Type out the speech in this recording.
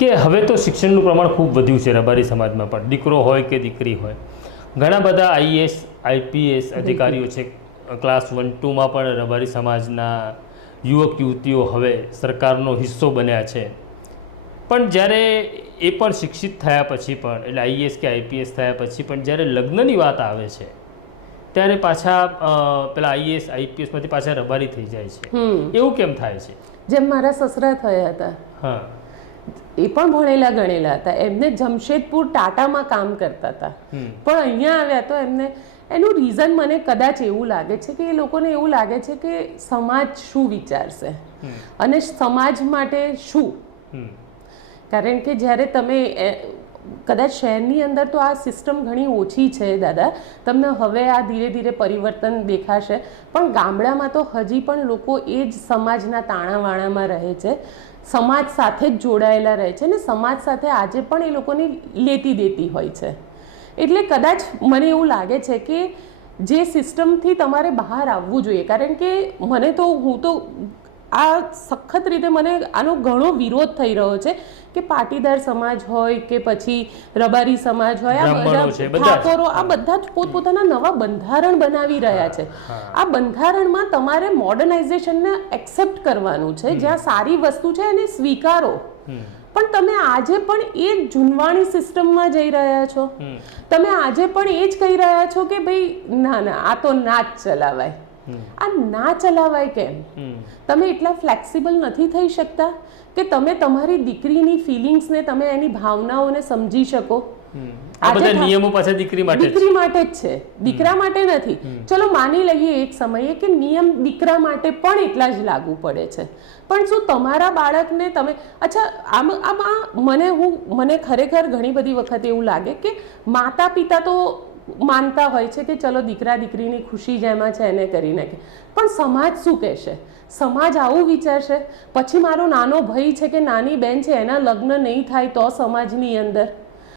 કે હવે તો શિક્ષણનું પ્રમાણ ખૂબ વધ્યું છે રબારી સમાજમાં પણ, દીકરો હોય કે દીકરી હોય. ઘણા બધા આઈએએસ આઈપીએસ અધિકારીઓ છે. ક્લાસ 1, 2માં પણ રબારી સમાજના યુવક યુવતીઓ હવે સરકારનો હિસ્સો બન્યા છે. પણ જ્યારે એ પણ શિક્ષિત થયા પછી પણ, એટલે આઈએએસ કે આઈપીએસ થયા પછી પણ જ્યારે લગ્નની વાત આવે છે ત્યારે પાછા પેલા આઈએએસ આઈપીએસમાંથી પાછા રબારી થઈ જાય છે. એવું કેમ થાય છે? જેમ મારા સસરા થયા હતા, હા, એ પણ ભણેલા ગણેલા હતા, એમને જમશેદપુર ટાટામાં કામ કરતા હતા, પણ અહીંયા આવ્યા તો એમને એનું રીઝન મને કદાચ એવું લાગે છે કે એ લોકોને એવું લાગે છે કે સમાજ શું વિચારશે અને સમાજ માટે શું. કારણ કે જ્યારે તમે કદાચ શહેરની અંદર તો આ સિસ્ટમ ઘણી ઓછી છે દાદા, તમને હવે આ ધીરે ધીરે પરિવર્તન દેખાશે, પણ ગામડામાં તો હજી પણ લોકો એ જ સમાજના તાણાવાણામાં રહે છે, સમાજ સાથે જ જોડાયેલા રહે છે ને સમાજ સાથે આજે પણ એ લોકોની લેતી દેતી હોય છે. એટલે કદાચ મને એવું લાગે છે કે જે સિસ્ટમથી તમારે બહાર આવવું જોઈએ, કારણ કે હું તો આ સખત રીતે મને આનો ઘણો વિરોધ થઈ રહ્યો છે કે પાટીદાર સમાજ હોય કે પછી રબારી સમાજ હોય, આ બધા ઠાકોરો, આ બધા જ પોતપોતાના નવા બંધારણ બનાવી રહ્યા છે. આ બંધારણમાં તમારે મોડર્નાઇઝેશનને એક્સેપ્ટ કરવાનું છે, જ્યાં સારી વસ્તુ છે એને સ્વીકારો, પણ તમે આજે પણ એ જ જૂનવાણી સિસ્ટમમાં જઈ રહ્યા છો. તમે આજે પણ એ જ કહી રહ્યા છો કે ભાઈ ના ના આ તો ના જ ચલાવાય. આ ના ચલાવાય કેમ? તમે એટલા ફ્લેક્સિબલ નથી થઈ શકતા કે તમે તમારી દીકરીની ફિલિંગ્સને, તમે એની ભાવનાઓને સમજી શકો? આ બધા નિયમો પાછા દીકરી માટે જ છે, દીકરા માટે નથી. ચલો માની લઈએ એક સમયે કે નિયમ દીકરા માટે પણ એટલા જ લાગુ પડે છે, પણ શું તમારા બાળકને તમે મને ખરેખર ઘણી બધી વખત એવું લાગે કે માતા પિતા તો માનતા હોય છે કે ચલો દીકરા દીકરીની ખુશી જેમાં છે એને કરી નાખે, પણ સમાજ શું કહેશે? સમાજ આવું વિચારશે, પછી મારો નાનો ભાઈ છે કે નાની બેન છે એના લગ્ન નહીં થાય તો સમાજની અંદર